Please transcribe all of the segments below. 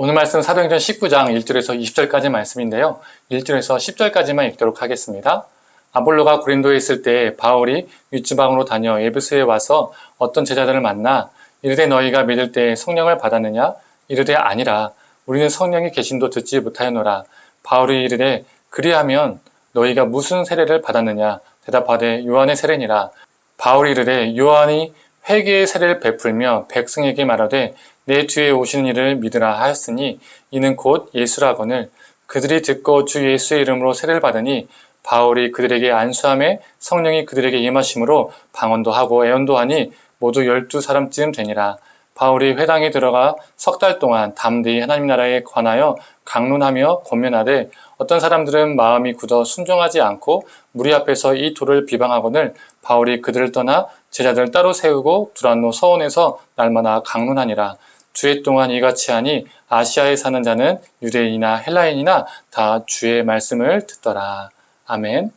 오늘 말씀 사도행전 19장 1절에서 20절까지 말씀인데요. 1절에서 10절까지만 읽도록 하겠습니다. 아볼로가 고린도에 있을 때 바울이 윗지방으로 다녀 에베소에 와서 어떤 제자들을 만나 이르되 너희가 믿을 때 성령을 받았느냐? 이르되 아니라 우리는 성령이 계심도 듣지 못하였노라. 바울이 이르되 그리하면 너희가 무슨 세례를 받았느냐? 대답하되 요한의 세례니라. 바울이 이르되 요한이 회개의 세례를 베풀며 백성에게 말하되 내 뒤에 오시는 이를 믿으라 하였으니 이는 곧 예수라거늘. 그들이 듣고 주 예수의 이름으로 세례를 받으니 바울이 그들에게 안수함에 성령이 그들에게 임하심으로 방언도 하고 애언도 하니 모두 12사람쯤 되니라. 바울이 회당에 들어가 석 달 동안 담대히 하나님 나라에 관하여 강론하며 권면하되 어떤 사람들은 마음이 굳어 순종하지 않고 무리 앞에서 이 도를 비방하거늘. 바울이 그들을 떠나 제자들을 따로 세우고 두란노 서원에서 날마다 강론하니라. 주의 동안 이같이 하니 아시아에 사는 자는 유대인이나 헬라인이나 다 주의 말씀을 듣더라. 아멘.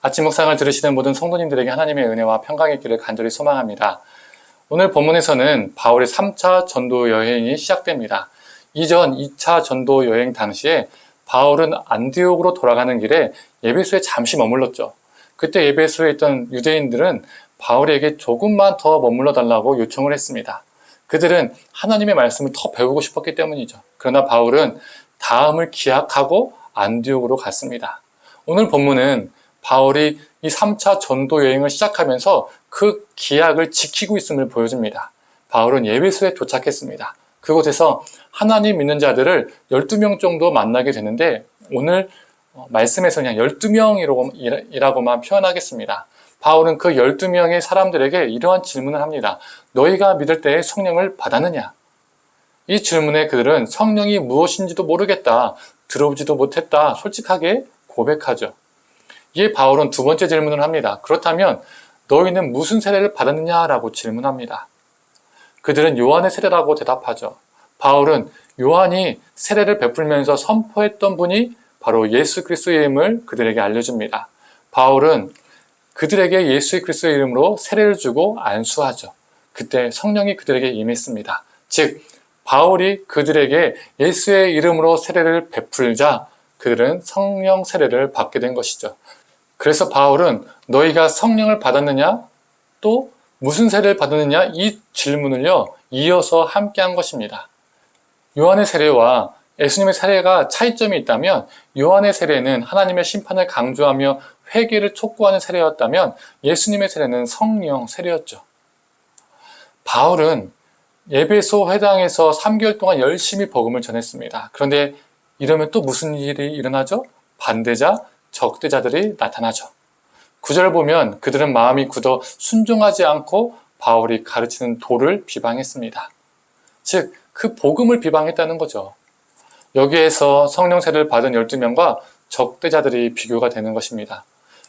아침 묵상을 들으시는 모든 성도님들에게 하나님의 은혜와 평강이 있기를 간절히 소망합니다. 오늘 본문에서는 바울의 3차 전도 여행이 시작됩니다. 이전 2차 전도 여행 당시에 바울은 안디옥으로 돌아가는 길에 에베소에 잠시 머물렀죠. 그때 에베소에 있던 유대인들은 바울에게 조금만 더 머물러 달라고 요청을 했습니다. 그들은 하나님의 말씀을 더 배우고 싶었기 때문이죠. 그러나 바울은 다음을 기약하고 안디옥으로 갔습니다. 오늘 본문은 바울이 이 3차 전도 여행을 시작하면서 그 기약을 지키고 있음을 보여줍니다. 바울은 에베소에 도착했습니다. 그곳에서 하나님 믿는 자들을 12명 정도 만나게 되는데 오늘 말씀에서 그냥 12명이라고만 표현하겠습니다. 바울은 그 12명의 사람들에게 이러한 질문을 합니다. 너희가 믿을 때에 성령을 받았느냐? 이 질문에 그들은 성령이 무엇인지도 모르겠다, 들어보지도 못했다, 솔직하게 고백하죠. 이에 바울은 두 번째 질문을 합니다. 그렇다면 너희는 무슨 세례를 받았느냐라고 질문합니다. 그들은 요한의 세례라고 대답하죠. 바울은 요한이 세례를 베풀면서 선포했던 분이 바로 예수 그리스도의 이름을 그들에게 알려줍니다. 바울은 그들에게 예수 그리스도의 이름으로 세례를 주고 안수하죠. 그때 성령이 그들에게 임했습니다. 즉 바울이 그들에게 예수의 이름으로 세례를 베풀자 그들은 성령 세례를 받게 된 것이죠. 그래서 바울은 너희가 성령을 받았느냐? 또 무슨 세례를 받았느냐? 이 질문을요 이어서 함께 한 것입니다. 요한의 세례와 예수님의 세례가 차이점이 있다면 요한의 세례는 하나님의 심판을 강조하며 회개를 촉구하는 세례였다면 예수님의 세례는 성령 세례였죠. 바울은 에베소 회당에서 3개월 동안 열심히 복음을 전했습니다. 그런데 이러면 또 무슨 일이 일어나죠? 반대자, 적대자들이 나타나죠. 9절 보면 그들은 마음이 굳어 순종하지 않고 바울이 가르치는 도를 비방했습니다. 즉, 그 복음을 비방했다는 거죠. 여기에서 성령 세례를 받은 12명과 적대자들이 비교가 되는 것입니다.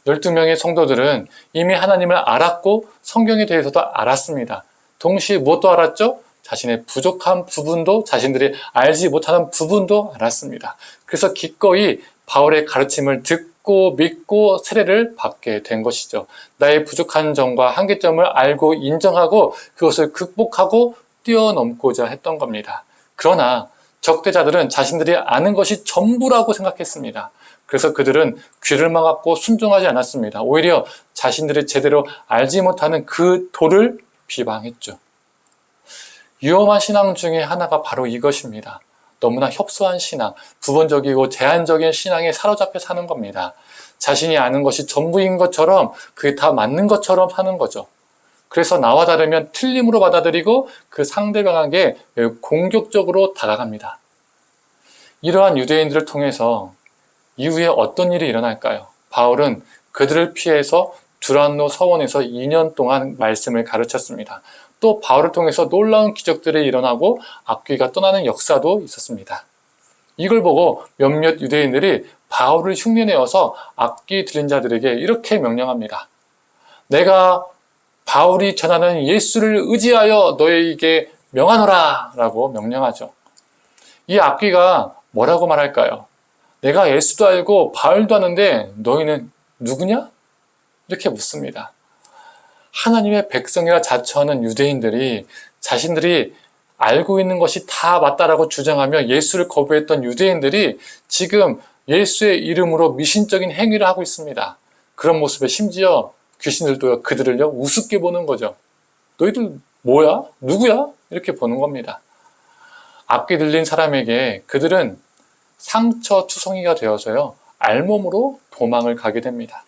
12명의 성도들은 이미 하나님을 알았고 성경에 대해서도 알았습니다. 동시에 무엇도 알았죠? 자신의 부족한 부분도 자신들이 알지 못하는 부분도 알았습니다. 그래서 기꺼이 바울의 가르침을 듣고 믿고 세례를 받게 된 것이죠. 나의 부족한 점과 한계점을 알고 인정하고 그것을 극복하고 뛰어넘고자 했던 겁니다. 그러나 적대자들은 자신들이 아는 것이 전부라고 생각했습니다. 그래서 그들은 귀를 막았고 순종하지 않았습니다. 오히려 자신들이 제대로 알지 못하는 그 도를 비방했죠. 위험한 신앙 중에 하나가 바로 이것입니다. 너무나 협소한 신앙, 부분적이고 제한적인 신앙에 사로잡혀 사는 겁니다. 자신이 아는 것이 전부인 것처럼 그게 다 맞는 것처럼 사는 거죠. 그래서 나와 다르면 틀림으로 받아들이고 그 상대방에게 공격적으로 다가갑니다. 이러한 유대인들을 통해서 이후에 어떤 일이 일어날까요? 바울은 그들을 피해서 두란노 서원에서 2년 동안 말씀을 가르쳤습니다. 또 바울을 통해서 놀라운 기적들이 일어나고 악귀가 떠나는 역사도 있었습니다. 이걸 보고 몇몇 유대인들이 바울을 흉내내어서 악귀 들린 자들에게 이렇게 명령합니다. 내가 바울이 전하는 예수를 의지하여 너희에게 명하노라 라고 명령하죠. 이 악귀가 뭐라고 말할까요? 내가 예수도 알고 바울도 아는데 너희는 누구냐? 이렇게 묻습니다. 하나님의 백성이라 자처하는 유대인들이 자신들이 알고 있는 것이 다 맞다라고 주장하며 예수를 거부했던 유대인들이 지금 예수의 이름으로 미신적인 행위를 하고 있습니다. 그런 모습에 심지어 귀신들도 그들을요 우습게 보는 거죠. 너희들 뭐야? 누구야? 이렇게 보는 겁니다. 앞뒤 들린 사람에게 그들은 상처투성이가 되어서요 알몸으로 도망을 가게 됩니다.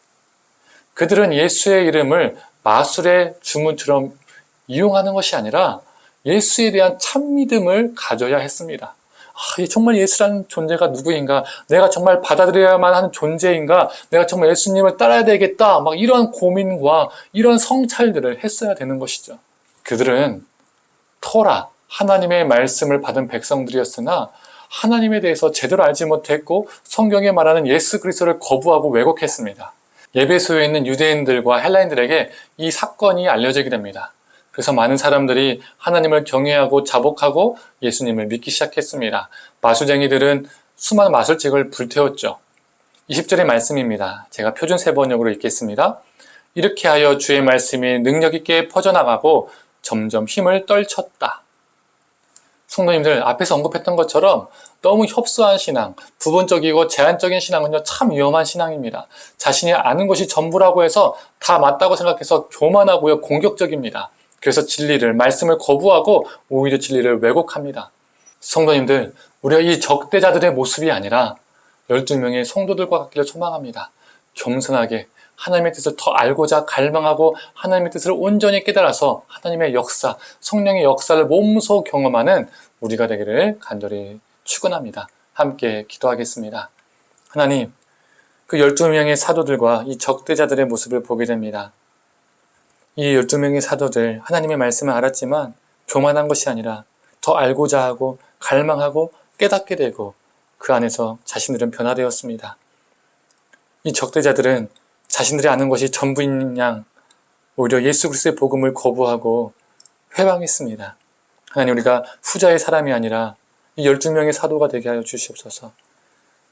그들은 예수의 이름을 마술의 주문처럼 이용하는 것이 아니라 예수에 대한 참믿음을 가져야 했습니다. 정말 예수라는 존재가 누구인가? 내가 정말 받아들여야만 하는 존재인가? 내가 정말 예수님을 따라야 되겠다. 막 이런 고민과 이런 성찰들을 했어야 되는 것이죠. 그들은 토라, 하나님의 말씀을 받은 백성들이었으나 하나님에 대해서 제대로 알지 못했고 성경에 말하는 예수 그리스도를 거부하고 왜곡했습니다. 예배소에 있는 유대인들과 헬라인들에게 이 사건이 알려지게 됩니다. 그래서 많은 사람들이 하나님을 경외하고 자복하고 예수님을 믿기 시작했습니다. 마술쟁이들은 수많은 마술책을 불태웠죠. 20절의 말씀입니다. 제가 표준 세번역으로 읽겠습니다. 이렇게 하여 주의 말씀이 능력 있게 퍼져나가고 점점 힘을 떨쳤다. 성도님들, 앞에서 언급했던 것처럼 너무 협소한 신앙, 부분적이고 제한적인 신앙은요 참 위험한 신앙입니다. 자신이 아는 것이 전부라고 해서 다 맞다고 생각해서 교만하고요 공격적입니다. 그래서 진리를, 말씀을 거부하고 오히려 진리를 왜곡합니다. 성도님들, 우리가 이 적대자들의 모습이 아니라 12명의 성도들과 같기를 소망합니다. 겸손하게 하나님의 뜻을 더 알고자 갈망하고 하나님의 뜻을 온전히 깨달아서 하나님의 역사, 성령의 역사를 몸소 경험하는 우리가 되기를 간절히 축원합니다. 함께 기도하겠습니다. 하나님, 그 12명의 사도들과 이 적대자들의 모습을 보게 됩니다. 이 12명의 사도들, 하나님의 말씀을 알았지만 교만한 것이 아니라 더 알고자 하고 갈망하고 깨닫게 되고 그 안에서 자신들은 변화되었습니다. 이 적대자들은 자신들이 아는 것이 전부인 양 오히려 예수 그리스도의 복음을 거부하고 회방했습니다. 하나님, 우리가 후자의 사람이 아니라 이 12명의 사도가 되게 하여 주시옵소서.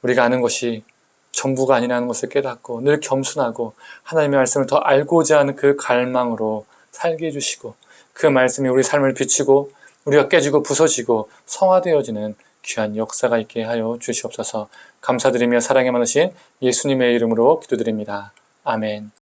우리가 아는 것이 전부가 아니라는 것을 깨닫고 늘 겸손하고 하나님의 말씀을 더 알고자 하는 그 갈망으로 살게 해주시고 그 말씀이 우리 삶을 비추고 우리가 깨지고 부서지고 성화되어지는 귀한 역사가 있게 하여 주시옵소서. 감사드리며 사랑에 많으신 예수님의 이름으로 기도드립니다. 아멘.